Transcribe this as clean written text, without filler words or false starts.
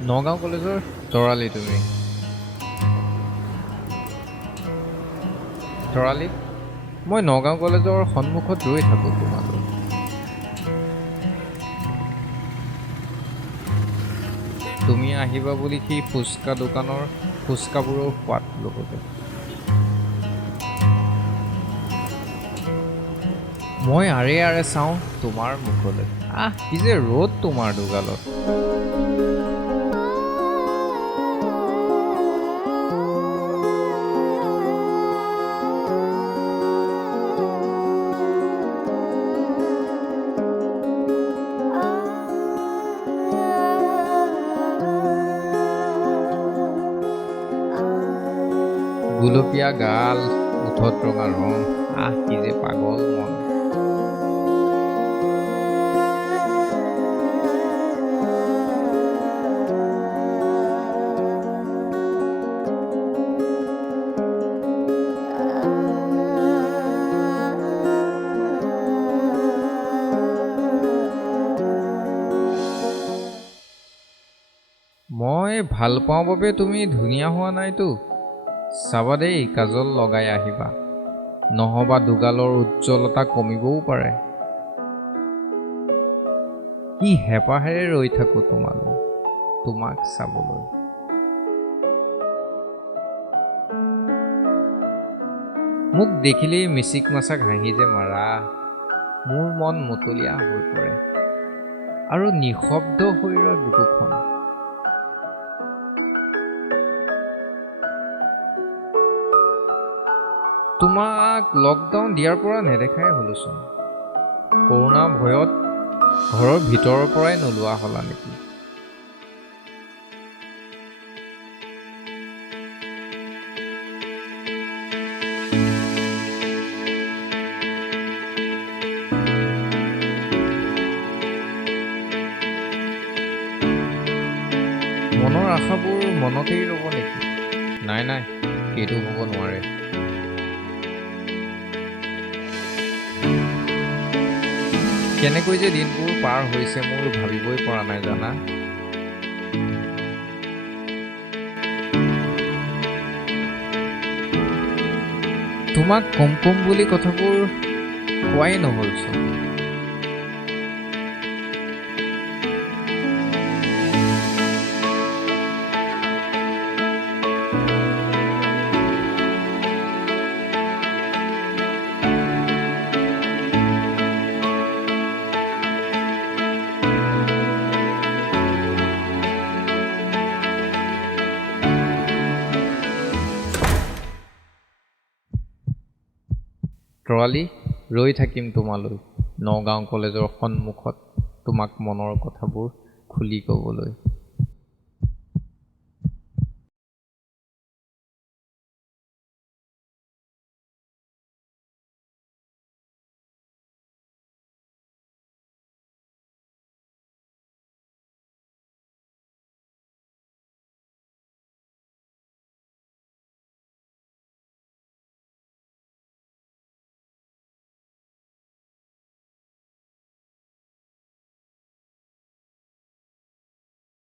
নগাঁও কলেজৰ তৰালি তুমি তৰালি মই নগাঁও কলেজৰ সন্মুখত ৰৈ থাকোঁ তোমালৈ তুমি আহিবা বুলি সেই ফুচকা দোকানৰ ফুচকাবোৰৰ সোৱাদ ল'বলৈ মই আৰে আৰে চাওঁ তোমাৰ মুখলৈ কি যে ৰ'দ তোমাৰ দুগালত গুলপীয়া গাল ওঠত ৰঙা ৰং কি যে পাগল মন মই ভাল পাওঁ বাবে তুমি ধুনীয়া হোৱা নাইতো চাবা দেই কাজল লগাই আহিবা নহবা দুগালৰ উজ্জ্বলতা কমিবও পাৰে কি হেঁপাহেৰে ৰৈ থাকোঁ তোমাক চাবলৈ মোক দেখিলেই মিচিক মাছাক হাঁহি যে মাৰা মোৰ মন মতলীয়া হৈ পৰে আৰু নিঃশব্দ হৈ ৰয় বুকুখন তোমাক লকডাউন দিয়াৰ পৰা নেদেখাই হলোচোন কৰোণা ভয়ত ঘৰৰ ভিতৰৰ পৰাই নোলোৱা হ'লা নেকি মনৰ আশাবোৰ মনতেই ৰ'ব নেকি নাই সেইটো হ'ব নোৱাৰে কেনেকৈ যে দিনবোৰ পাৰ হৈছে মোৰ ভাবিবই পৰা নাই জানা তোমাক কম বুলি কথাবোৰ কোৱাই নহ'লচোন তৰালি ৰৈ থাকিম তোমালৈ নগাঁও কলেজৰ সন্মুখত তোমাক মনৰ কথাবোৰ খুলি ক'বলৈ